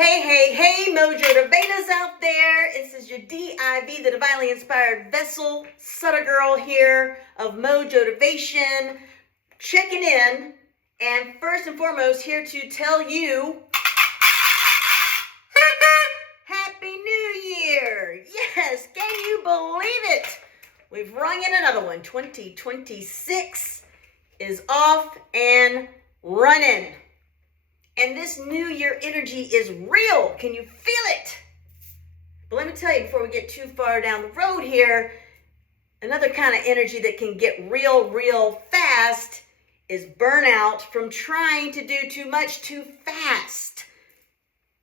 Hey, Mojo Devatas out there. This is your DIV, the Divinely Inspired Vessel, SutterGirl here of Mojo Devation, checking in, and first and foremost here to tell you, Happy New Year! Yes, can you believe it? We've rung in another one. 2026 is off and running. And this new year energy is real. Can you feel it? But let me tell you, before we get too far down the road here, another kind of energy that can get real fast is burnout from trying to do too much too fast.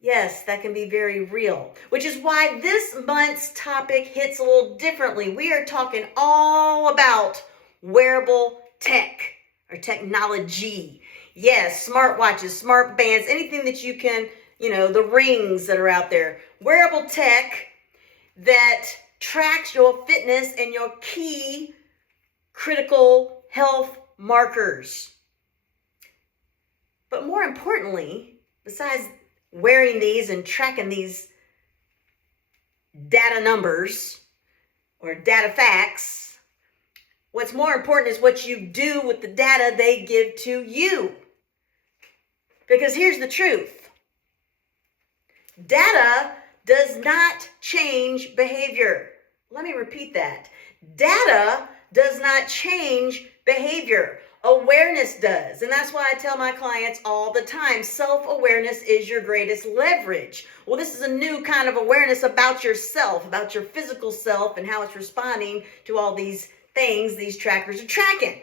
Yes, that can be very real, which is why this month's topic hits a little differently. We are talking all about wearable tech or technology. Yes, smartwatches, smart bands, anything that you can, the rings that are out there. Wearable tech that tracks your fitness and your key critical health markers. But more importantly, besides wearing these and tracking these data numbers or data facts, what's more important is what you do with the data they give to you. Because here's the truth. Data does not change behavior. Let me repeat that. Data does not change behavior. Awareness does. And that's why I tell my clients all the time, self-awareness is your greatest leverage. Well, this is a new kind of awareness about yourself, about your physical self and how it's responding to all these things these trackers are tracking.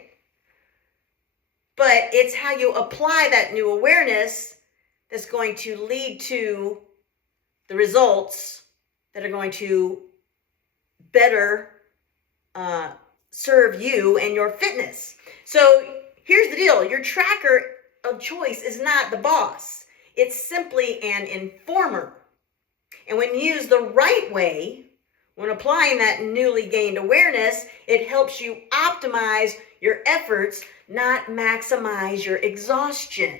But it's how you apply that new awareness that's going to lead to the results that are going to better serve you and your fitness. So here's the deal. Your tracker of choice is not the boss. It's simply an informer. And when used the right way, when applying that newly gained awareness, it helps you optimize your efforts, not maximize your exhaustion.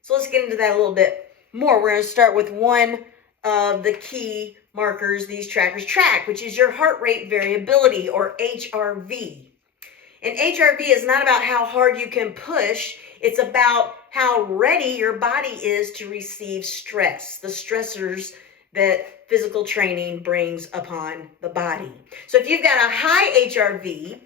So let's get into that a little bit more. We're going to start with one of the key markers these trackers track, which is your heart rate variability, or HRV. And HRV is not about how hard you can push. It's about how ready your body is to receive stress, the stressors that physical training brings upon the body. So if you've got a high HRV,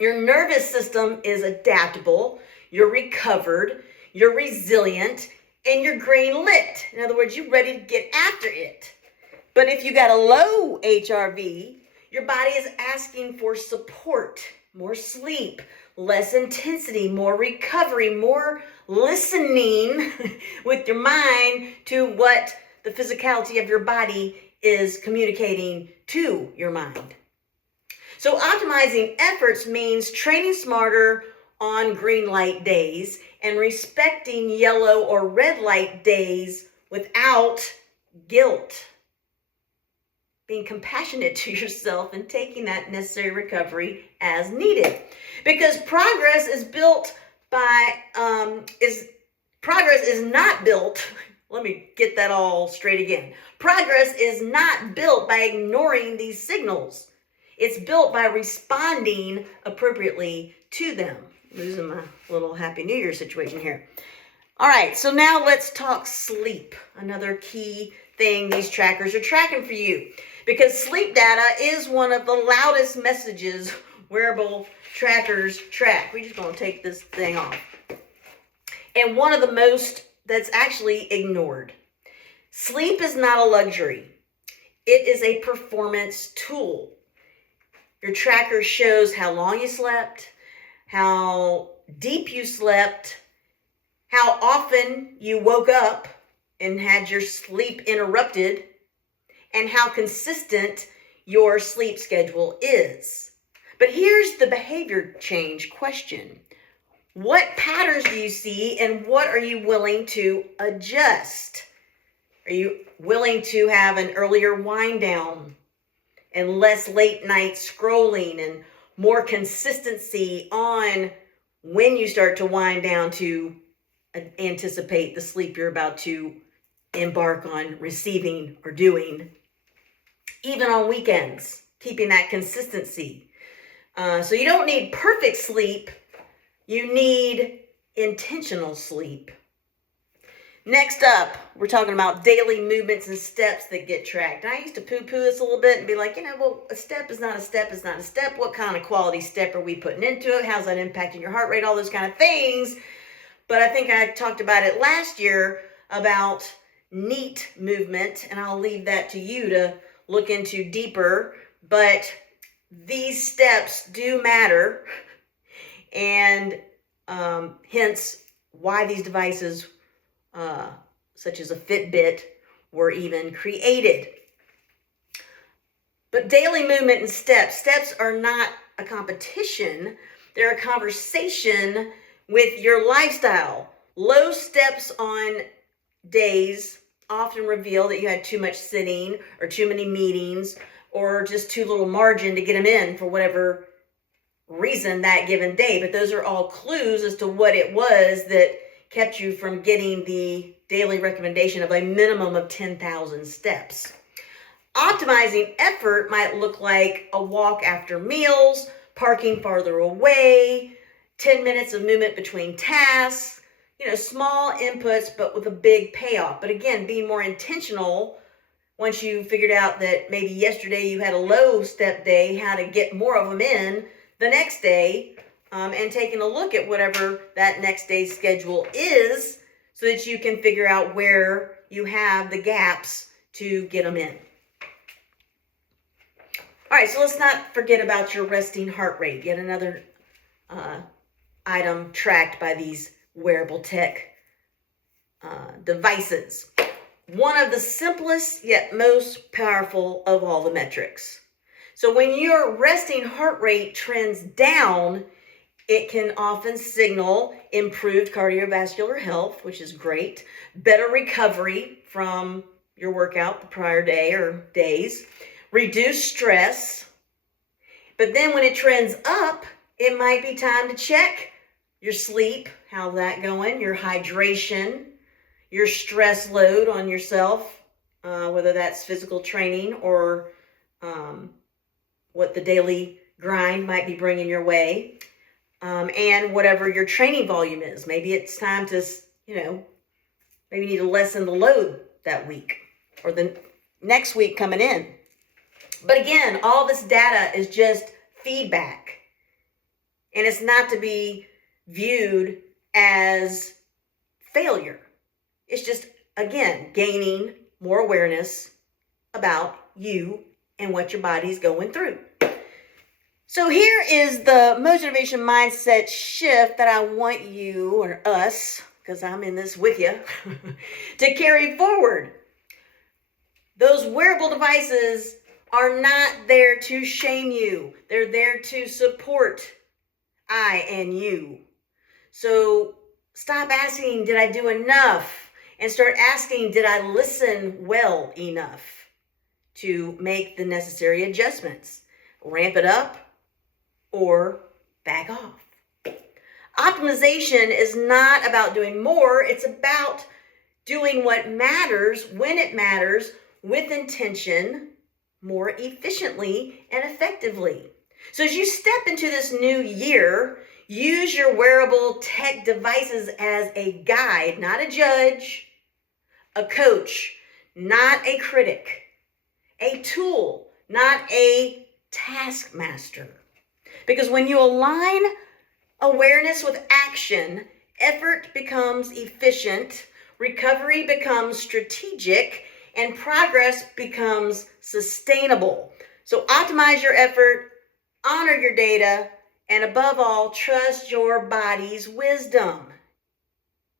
your nervous system is adaptable, you're recovered, you're resilient, and you're green lit. In other words, you're ready to get after it. But if you got a low HRV, your body is asking for support, more sleep, less intensity, more recovery, more listening with your mind to what the physicality of your body is communicating to your mind. So optimizing efforts means training smarter on green light days and respecting yellow or red light days without guilt. Being compassionate to yourself and taking that necessary recovery as needed. Because progress is built by, progress is not built, let me get that all straight again. Progress is not built by ignoring these signals. It's built by responding appropriately to them. Losing my little Happy New Year situation here. All right, so now let's talk sleep. Another key thing these trackers are tracking for you. Because sleep data is one of the loudest messages wearable trackers track. We're just going to take this thing off. And one of the most that's actually ignored. Sleep is not a luxury. It is a performance tool. Your tracker shows how long you slept, how deep you slept, how often you woke up and had your sleep interrupted, and how consistent your sleep schedule is. But here's the behavior change question. What patterns do you see, and what are you willing to adjust? Are you willing to have an earlier wind down and less late night scrolling and more consistency on when you start to wind down to anticipate the sleep you're about to embark on receiving or doing, even on weekends, keeping that consistency. So you don't need perfect sleep. You need intentional sleep. Next up, we're talking about daily movements and steps that get tracked. And I used to poo-poo this a little bit and be like, well, a step is not a step is not a step. What kind of quality step are we putting into it? How's that impacting your heart rate? All those kind of things. But I think I talked about it last year about neat movement, and I'll leave that to you to look into deeper. But these steps do matter, and hence why these devices such as a Fitbit were even created. But daily movement and steps are not a competition. They're a conversation with your lifestyle. Low steps on days often reveal that you had too much sitting or too many meetings or just too little margin to get them in for whatever reason that given day. But those are all clues as to what it was that kept you from getting the daily recommendation of a minimum of 10,000 steps. Optimizing effort might look like a walk after meals, parking farther away, 10 minutes of movement between tasks, small inputs, but with a big payoff. But again, being more intentional once you figured out that maybe yesterday you had a low step day, how to get more of them in the next day, and taking a look at whatever that next day's schedule is so that you can figure out where you have the gaps to get them in. All right, so let's not forget about your resting heart rate. Yet another item tracked by these wearable tech devices. One of the simplest yet most powerful of all the metrics. So when your resting heart rate trends down, it can often signal improved cardiovascular health, which is great, better recovery from your workout the prior day or days, reduced stress. But then when it trends up, it might be time to check your sleep, how's that going, your hydration, your stress load on yourself, whether that's physical training or what the daily grind might be bringing your way. And whatever your training volume is. Maybe it's time to, maybe you need to lessen the load that week or the next week coming in. But again, all this data is just feedback. And it's not to be viewed as failure. It's just, again, gaining more awareness about you and what your body's going through. So here is the motivation mindset shift that I want you or us, because I'm in this with you, to carry forward. Those wearable devices are not there to shame you. They're there to support I and you. So stop asking, did I do enough? And start asking, did I listen well enough to make the necessary adjustments? Ramp it up or back off. Optimization is not about doing more. It's about doing what matters when it matters with intention, more efficiently and effectively. So as you step into this new year, use your wearable tech devices as a guide, not a judge, a coach, not a critic, a tool, not a taskmaster. Because when you align awareness with action, effort becomes efficient, recovery becomes strategic, and progress becomes sustainable. So optimize your effort, honor your data, and above all, trust your body's wisdom.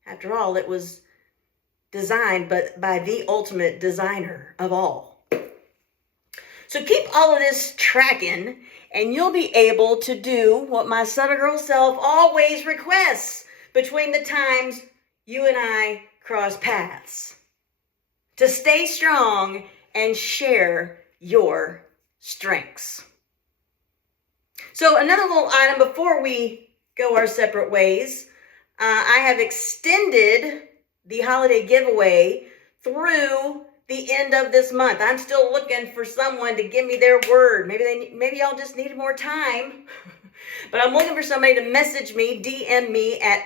After all, it was designed by the ultimate designer of all. So keep all of this tracking, and you'll be able to do what my SutterGirl self always requests between the times you and I cross paths. To stay strong and share your strengths. So another little item before we go our separate ways, I have extended the holiday giveaway through the end of this month. I'm still looking for someone to give me their word. Maybe y'all just needed more time. But I'm looking for somebody to message me, DM me at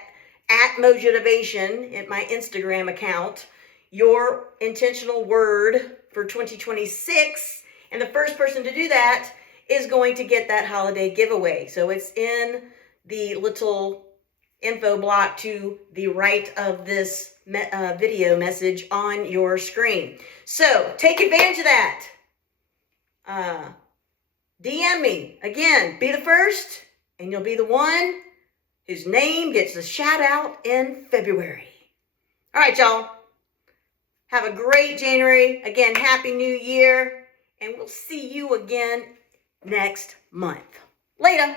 Motivation at my Instagram account, your intentional word for 2026. And the first person to do that is going to get that holiday giveaway. So it's in the little info block to the right of this video message on your screen. So take advantage of that. DM me. Again, be the first, and you'll be the one whose name gets a shout out in February. All right, y'all. Have a great January. Again, Happy New Year. And we'll see you again next month. Later.